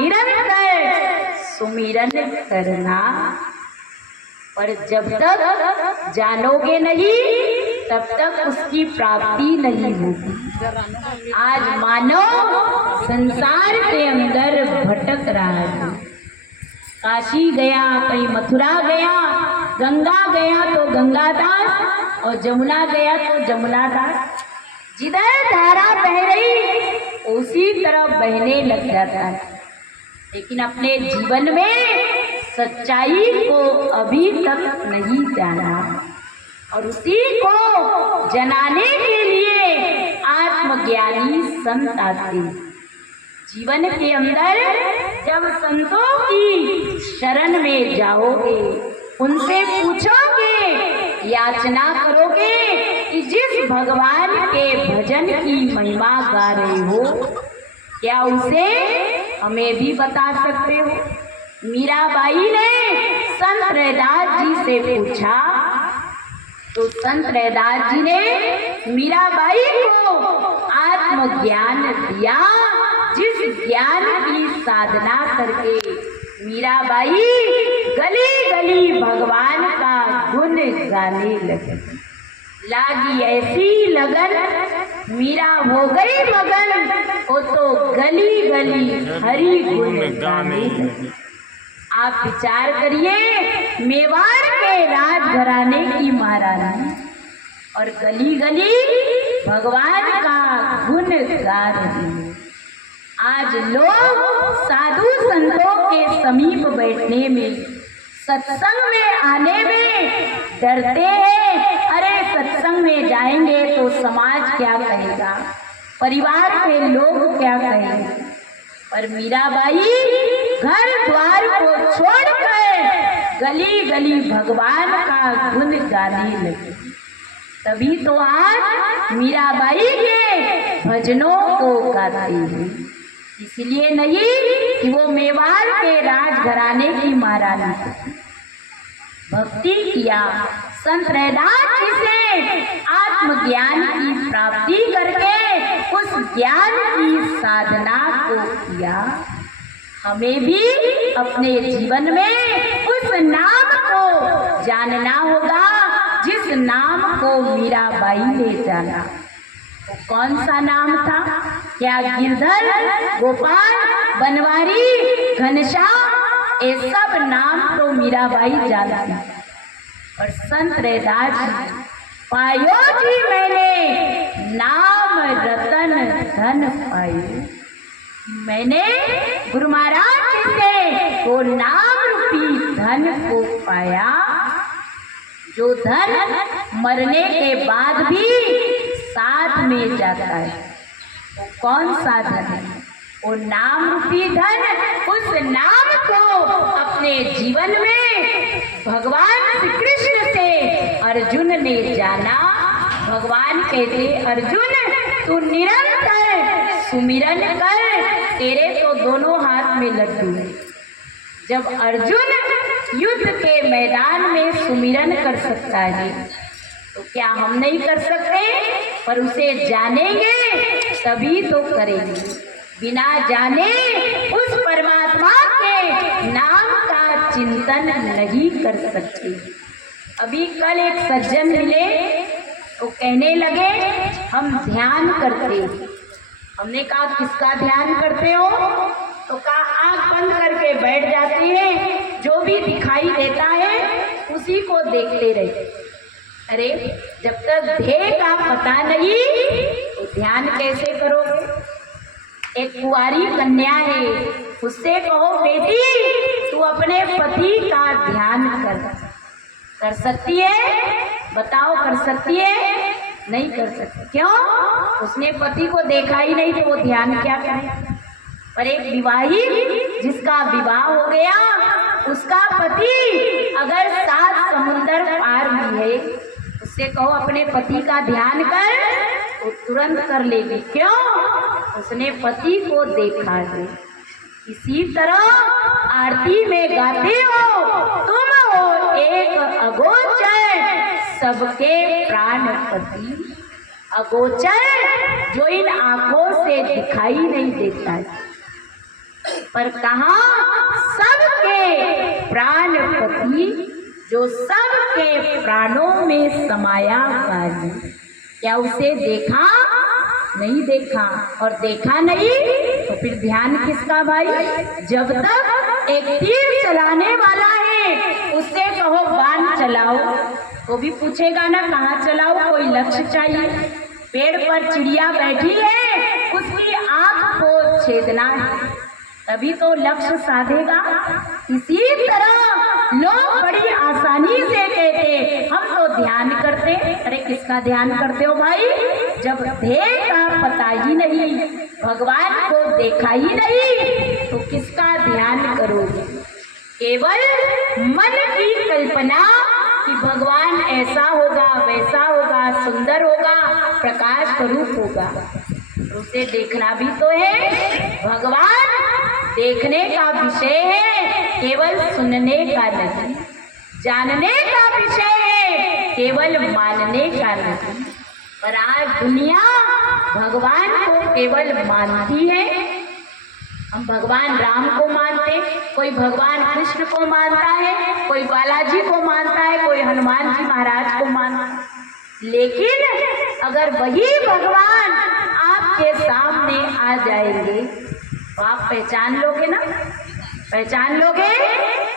निरंतर सुमिरन करना। पर जब तक जानोगे नहीं तब तक उसकी प्राप्ति नहीं होगी। आज मानव संसार के अंदर भटक रहा है। काशी गया, कहीं मथुरा गया, गंगा गया तो गंगादास और जमुना गया तो जमुनादास। जिधर धारा बह रही उसी तरफ बहने लग जाता है, लेकिन अपने जीवन में सच्चाई को अभी तक नहीं जाना। और उसी को जनाने के लिए आत्मज्ञानी संत आते। जीवन के अंदर जब संतों की शरण में जाओगे, उनसे पूछोगे, याचना करोगे कि जिस भगवान के भजन की महिमा गा रहे हो, क्या उसे हमें भी बता सकते हो? मीराबाई ने संत रैदास जी से पूछा तो संत रैदास जी ने मीराबाई को आत्मज्ञान दिया, जिस ज्ञान की साधना करके मीराबाई गली गली भगवान का गुण गाने लगी। लागी ऐसी लगन, मीरा हो गई मगन, वो तो गली गली हरि गुण गाने लगी। आप विचार करिए, मेवाड़ के राजघराने की महारानी और गली गली भगवान का गुण गा रही है। आज लोग साधु संतों के समीप बैठने में, सत्संग में आने में डरते हैं। अरे सत्संग में जाएंगे तो समाज क्या कहेगा, परिवार के लोग क्या कहेंगे। पर मीराबाई घर द्वार को छोड़कर गली गली भगवान का गुण गाने लगी। तभी तो आज मीराबाई के भजनों को गाती है। इसलिए नहीं कि वो मेवाड़ के राजघराने की महारानी थी। भक्ति किया, संत रैदास जी से आत्मज्ञान की प्राप्ति करके उस ज्ञान की साधना को किया। हमें भी अपने जीवन में उस नाम को जानना होगा जिस नाम को मीराबाई ने जाना। वो कौन सा नाम था? क्या गिरधर, गोपाल, बनवारी, घनश्याम, ये सब नाम तो मीराबाई जानती। और संत रैदास जी, पायो जी मैंने नाम रतन धन पायो। मैंने गुरु महाराज जी से वो नाम रूपी धन को पाया, जो धन मरने के बाद भी साथ में जाता है। वो कौन सा धन है? वो नाम रूपी धन। उस नाम को अपने जीवन में भगवान श्री कृष्ण से अर्जुन ने जाना। भगवान कहते, अर्जुन तू निरंतर सुमिरन कर, तेरे तो दोनों हाथ में लड्डू है। जब अर्जुन युद्ध के मैदान में सुमिरन कर सकता है तो क्या हम नहीं कर सकते? पर उसे जानेंगे तभी तो करेंगे। बिना जाने उस परमात्मा के नाम का चिंतन नहीं कर सकते। अभी कल एक सज्जन मिले तो कहने लगे हम ध्यान करते। हमने कहा किसका ध्यान करते हो? तो कहा आंख बंद करके बैठ जाती है, जो भी दिखाई देता है उसी को देखते रहे। अरे जब तक ध्येय का पता नहीं तो ध्यान कैसे करोगे? एक कुंवारी कन्या है, उससे कहो बेटी तू अपने पति का ध्यान कर सकती है? बताओ कर सकती है? नहीं कर सकती। क्यों? उसने पति को देखा ही नहीं तो वो ध्यान क्या करे। पर एक विवाहित जिसका विवाह हो गया, उसका पति अगर 7 समुंदर पार भी है, उससे कहो अपने पति का ध्यान कर, वो तुरंत कर लेगी। क्यों? उसने पति को देखा है। इसी तरह आरती में गाते हो, तुम हो एक अगोचर सबके प्राणपति। अगोचर जो इन आंखों से दिखाई नहीं देता है। पर कहा सबके प्राणपति, जो सबके प्राणों में समाया वाली, क्या उसे देखा? नहीं देखा। और देखा नहीं तो फिर ध्यान किसका भाई? जब तक एक तीर चलाने वाला है उससे कहो बाण चलाओ, वो भी पूछेगा ना कहाँ चलाओ, कोई लक्ष्य चाहिए। पेड़ पर चिड़िया बैठी है, उसकी आंख को छेदना है, तभी तो लक्ष्य साधेगा। इसी तरह लोग बड़ी आसानी से कहते हम तो ध्यान करते। अरे किसका ध्यान करते हो भाई? जब ध्येय का पता ही नहीं, भगवान को देखा ही नहीं, तो किसका ध्यान करोगे? केवल मन की कल्पना कि भगवान ऐसा होगा, वैसा होगा, सुंदर होगा, प्रकाश स्वरूप होगा, उसे देखना भी तो है। भगवान देखने का विषय है, केवल सुनने का नहीं। जानने का विषय है, केवल मानने का नहीं। पर आज दुनिया भगवान को केवल मानती है। हम भगवान राम को मानते, कोई भगवान कृष्ण को मानता है, कोई बालाजी को मानता है, कोई हनुमान जी महाराज को मानता है। लेकिन अगर वही भगवान आपके सामने आ जाएंगे तो आप पहचान लोगे ना? पहचान लोगे?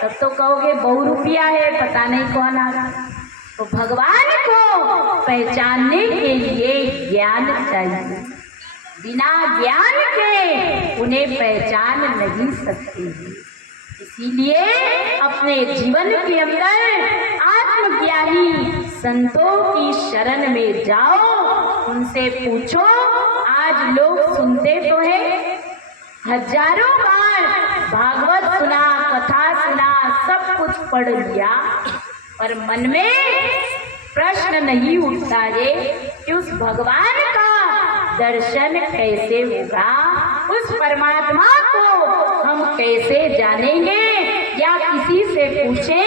तब तो कहोगे बहु रुपया है, पता नहीं कौन आ रहा। तो भगवान को पहचानने के लिए ज्ञान चाहिए। बिना ज्ञान के उन्हें पहचान नहीं सकते। इसीलिए अपने जीवन के अंदर आत्मज्ञानी संतों की शरण में जाओ, उनसे पूछो। आज लोग सुनते तो है, हजारों बार भागवत सुना, कथा सुना, सब कुछ पढ़ लिया, पर मन में प्रश्न नहीं उठता है कि उस भगवान का दर्शन कैसे होगा, उस परमात्मा को हम कैसे जानेंगे, या किसी से पूछे?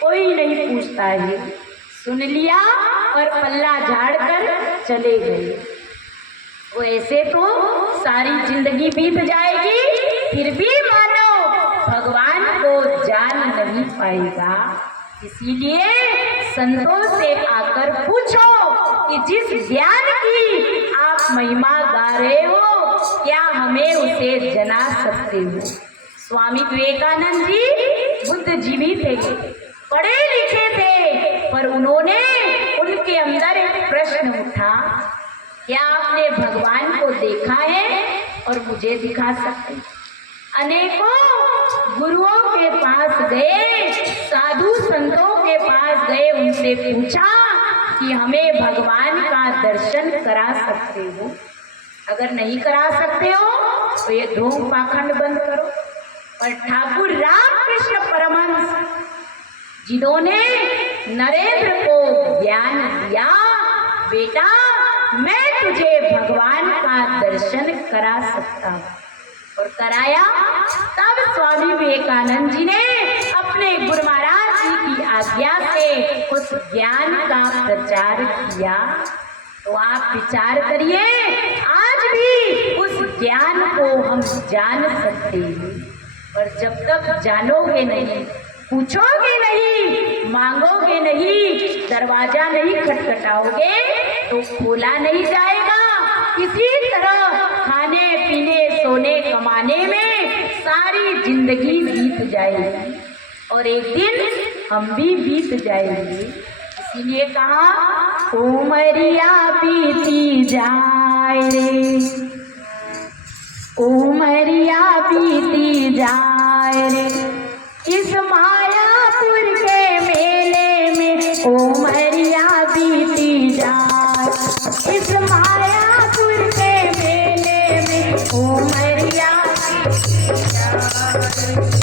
कोई नहीं पूछता है। सुन लिया और पल्ला झाड़कर चले गए। वो ऐसे तो सारी जिंदगी बीत जाएगी, फिर भी मानो भगवान को जान नहीं पाएगा। इसीलिए संतों से आकर पूछो कि जिस ज्ञान की आप महिमा गा रहे हो, क्या हमें उसे जना सकते हो? स्वामी विवेकानंद जी बुद्ध जीवी थे, पढ़े लिखे थे, पर उन्होंने, उनके अंदर एक प्रश्न उठा, क्या आपने भगवान को देखा है और मुझे दिखा सकते? अनेकों गुरुओं के पास गए, साधु संतों के पास गए, उनसे पूछा कि हमें भगवान का दर्शन करा सकते हो? अगर नहीं करा सकते हो तो ये ढोंग पाखंड बंद करो। और ठाकुर रामकृष्ण परमहंस जिन्होंने नरेंद्र को ज्ञान दिया, बेटा मैं तुझे भगवान का दर्शन करा सकता हूँ, और कराया। तब स्वामी विवेकानंद जी ने अपने गुरु महाराज जी की आज्ञा से उस ज्ञान का प्रचार किया। तो आप विचार करिए, आज भी उस ज्ञान को हम जान सकते हैं, पर जब तक जानोगे नहीं, पूछोगे नहीं, मांगोगे नहीं, दरवाजा नहीं खटखटाओगे तो खोला नहीं जाएगा। इसी तरह खाने पीने सोने कमाने में सारी जिंदगी बीत जाएगी, और एक दिन हम भी बीत जाएंगे। इसीलिए कहा उमरिया बीती जाए रे, उमरिया बीती जाए रे, इस मायापुर के मेले में उमरिया बीती जाए, इस मायापुर के मेले में उमरिया बीती जाए।